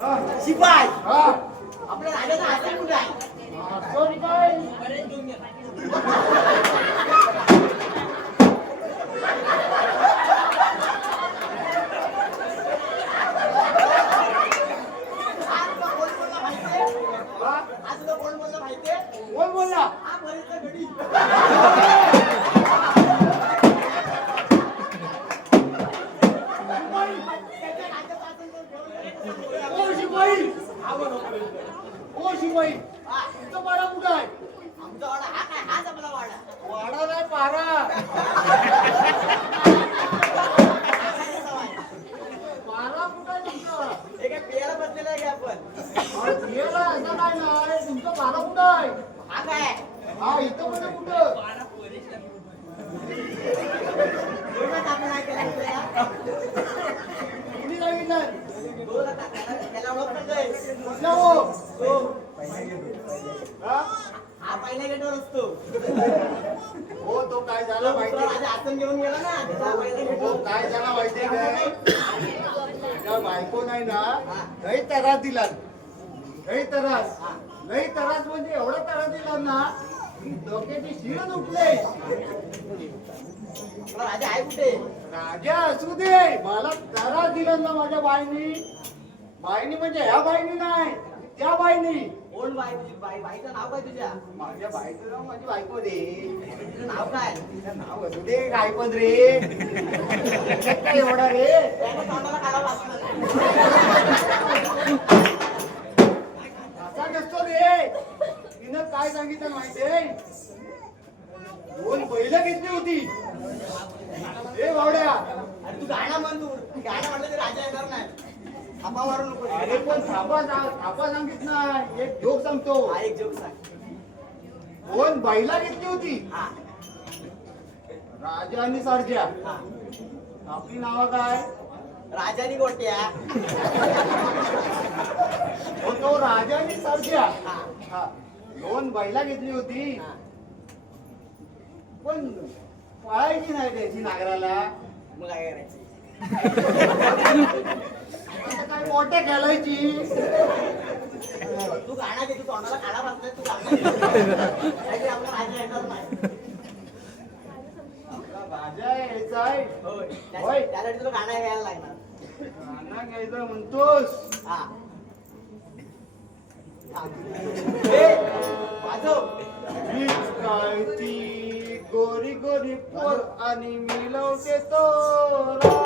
शिपाई आपल्या राजाचा हात कुठे आहे? कोण बोलला? ओ शिपाई, तुमचा वाडा कुठं आहे? आमचा वाडा हा काय? हाच आपला वाडा. वाडा नाही, पारा. पारा कुठं आहे तुमचा? हे काय पेयाला बसलेला आहे का आपण? अरे पियाला असं नाही ना, तुमचा पारा कुठं आहे? हा काय? हा इथं मध्ये कुठं? एवढंच आपण नाही केलं आपल्याला. कुणी सांगितलं? बोल आता, त्याला ओळखतं काय? कुठला हो? तो. हा? हा पहिल्या गेटवर असतो. हो तो काय झाला माहिती आहे? माझ्या आसन घेऊन गेला ना, त्याचा पहिल्या हो गेटवर. काय झाला माहितीये काय? त्या बायको नाही ना लई त्रास दिला, लई त्रास, लई त्रास म्हणजे एवढा त्रास दिला ना की डोक्याची शिरच उठले. आपला राजा आहे कुठे? राजा असू दे, मला त्रास दिला ना माझ्या बाईनी. बाईनी म्हणजे ह्या बाईनी नाही, त्या बाईनी. कोण बाई तुझी? बाईचं नाव काय तुझ्या? माझ्या बाईचं नाव माझी बायको रे. तुझं नाव काय? तिचं नाव असू दे गायपद रे. त्याच्यात काय एवढा रे? त्याने तोंडाला काढा वाचलं. असा नसतो रे. तिनं काय सांगितलं माहितीये? 2 बैल घेतली होती. ए भावड्या, अरे तू गाणं म्हण, तू गाणं म्हणलं तर राजा येणार नाही. थापा मारू नको. अरे पण थापा सांगित ना. एक जोक सांगतो. हा एक जोक सांग. 2 बैला घेतली होती, हा राजा आणि सरजा. हा. आपली नाव काय? राजानी गोट्या. हो तो राजा आणि सरजा. हा. हा 2 बैला घेतली होती, हा. पण पळायची नाही त्याची नागराला. मग काय करायचं? आता काय मोठ्या खेळायची. तू गाणं घे, तू तोंडाला काढा वाचलाय, तू गाणं घे. काही आपला राजा येणार नाही. आपला राजा यायचा आहे. होय. होय. त्यासाठी तुला गाणं घ्यायला लागणार. गाणं घ्यायचं म्हणतोस. हा. हा. ए, वाजव. हीच काय ती गोरी गोरी पोर आणि मिळवते तोरा.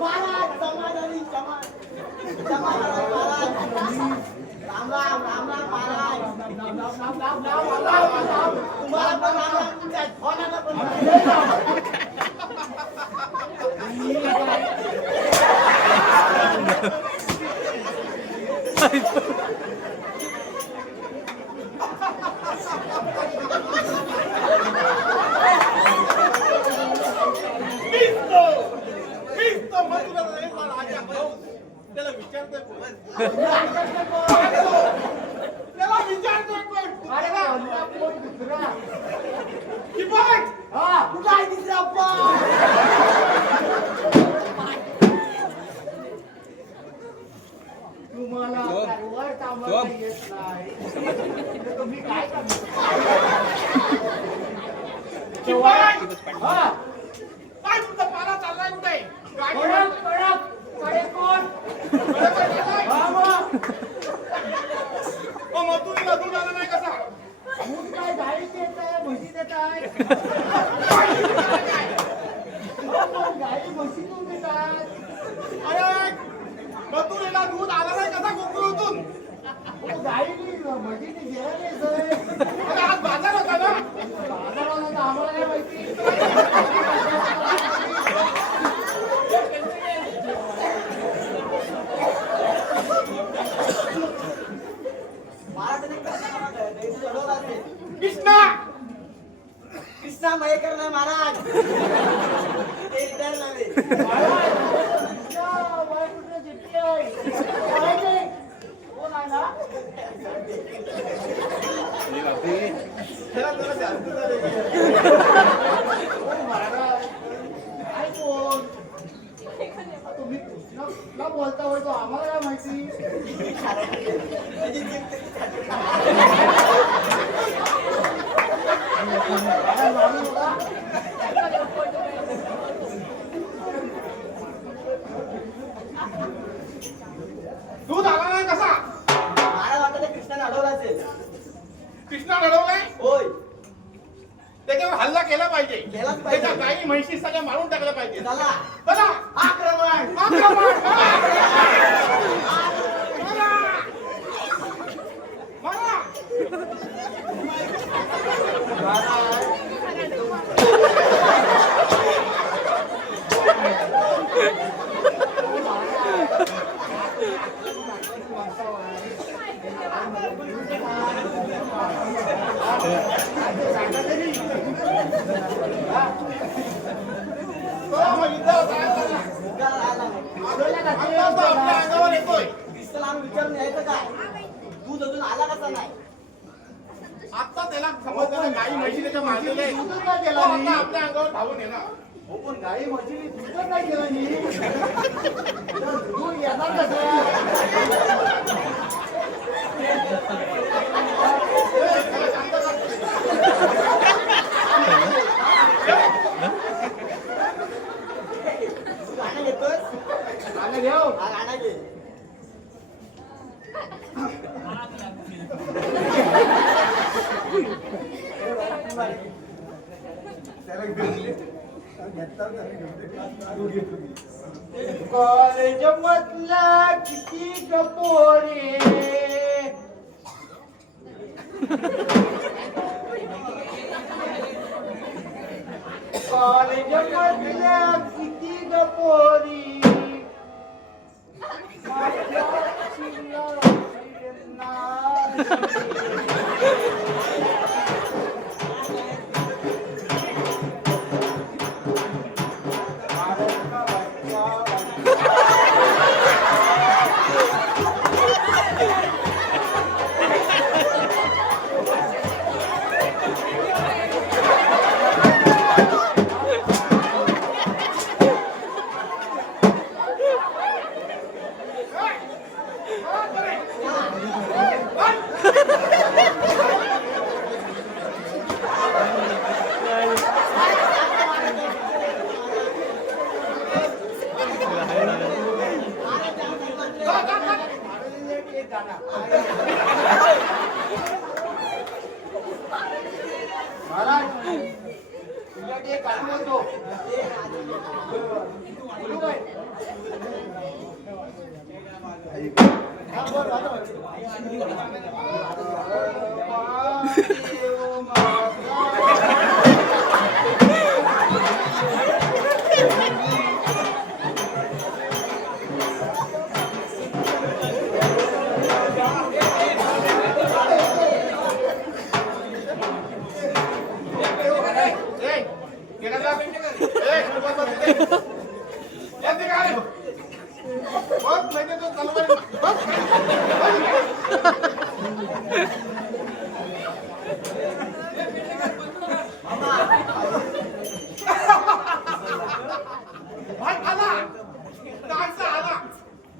महाराज, समाधानी, महाराज. राम राम, राम राम महाराज. तुम्हाला पण राम राम, तुमच्या फोनाला पण. त्याला विचारतोय कोण? अरे वा, कोण दुसरा? शिपाई! हा कुठं आहे तिसरा पण? तुम्हाला कारवार कामाला येत नाही तर तुम्ही काय करणार? हा काय तुमचा पाला चाललाय कुठे? कडक कडक कडे कोण? हा मग. मथुरी नदून आला नाही कसा? दूध काय गाई देत आहे, म्हशी देत आहे. गाई म्हशी दूध देतात. अरे मथुरीला दूध आला नाही कसा गोकुळातून? गाईनी म्हशीनी गेला नाही सर. अरे आज बाजार होता ना? बाजाराला तर आम्हाला काय माहिती. महाराष्ट्रात एक प्रकार आहे, चढवला कृष्णा मयेकर नाही महाराज ते रिटायर झाले. कोण आहे ना? त्याला जरा जास्त झाले. कोण महाराज? काय कोण? तुम्ही कृष्णा बोलता होय तो आम्हाला काय माहिती? दूध आला नाही कसा? महाराज वाटतं ते कृष्णाने अडवला असेल. कृष्णा लढवलाय होय त्याच्यावर हल्ला केला पाहिजे. केलाच पाहिजे. त्याच्या गाई म्हैशी सगळ्या मारून टाकल्या पाहिजे. चला चला आक्रमण. आक्रमण मारा. आपल्या अंगावर येतोय. कृष्णाला आम्ही विचारून यायचं काय दूध अजून आला कसा नाही. आता त्याला समजलं गाई म्हैशी त्याच्या मारलेल्या आहेत. दूध का तो गेला आता नाही? आपल्या अंगावर धावून येणार. हो पण गाई म्हशीने दूध नाही केलं मी. दूध येणार कसं? गाणं घेतोय गाणं घेऊ. हा गाणं घे. कॉलेज मधला किती गपोरे कॉलेज मधल्या किती गपोरी माझ्या शिरना महाराज तुझ्याकडे एक गाणं बोलतो. बोलू काय? हा, बोल, वाजव.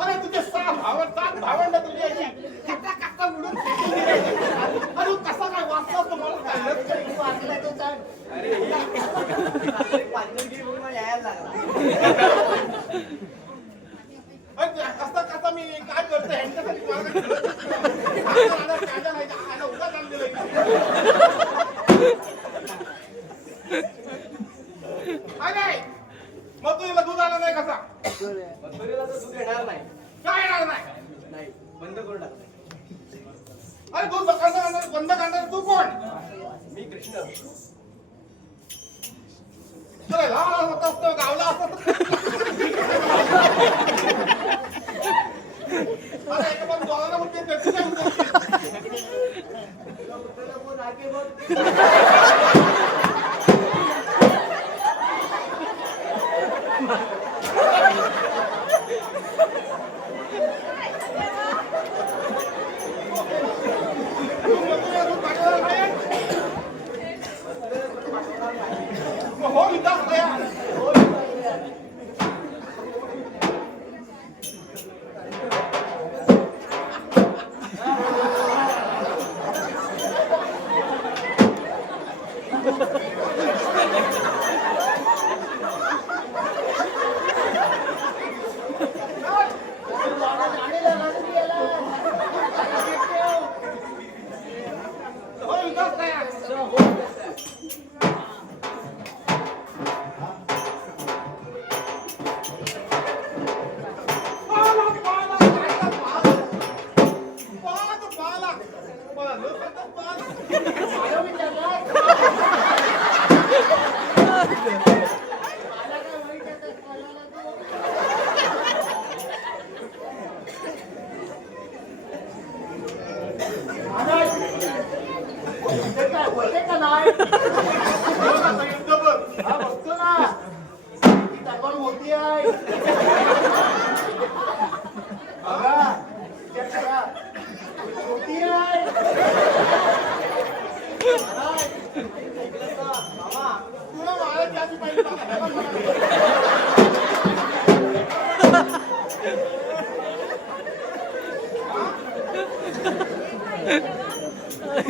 अरे तुझे सात भावंड तुझी अशी काटा काटा उडून अरे कसा काय वाचला तुम्हाला काय वाचलाय तो सांग. पांढरगिरी बघून मला यायला लागला. कसा कसा मी काय करतो ह्यांच्यासाठी उगाच आणलेलं मग तू दूध आलं नाही कसा मथुरेला तर दूध येणार नाही. काय येणार नाही नाही बंद करून टाकलं. अरे दूध बंद करणार तू कोण मी कृष्ण. चला लहान होत असतो गावला असतो अरे एक पण दोघांना म्हणते त्याची काय तुला कोण आके बघ. विकास तयार. पाला, पाला, पाला, पाला. पाला, पाला. पाला, पाला. मला विचारलं? मला काय माहित आहे त्या पाल्याला तू? महाराज, इथे काय होते का नाही? आता युद्ध बघ. हा बघतो ना ती तलवार मोठी आहे बघा विचार करा. छोटी आहे महाराज, तुला मारायची आधी पाहिजे मला.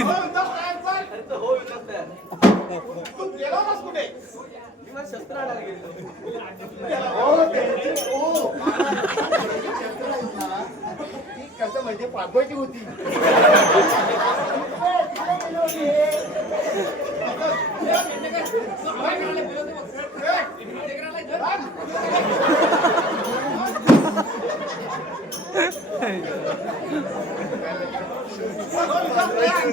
हो, विकास तयार, चल. तू गेला होतास कुठे? हो त्यांची हो शस्त्र आहेत ना, ती कसं म्हणजे पाठवायची होती तिकडे गेले होते. हो, विकास तयार.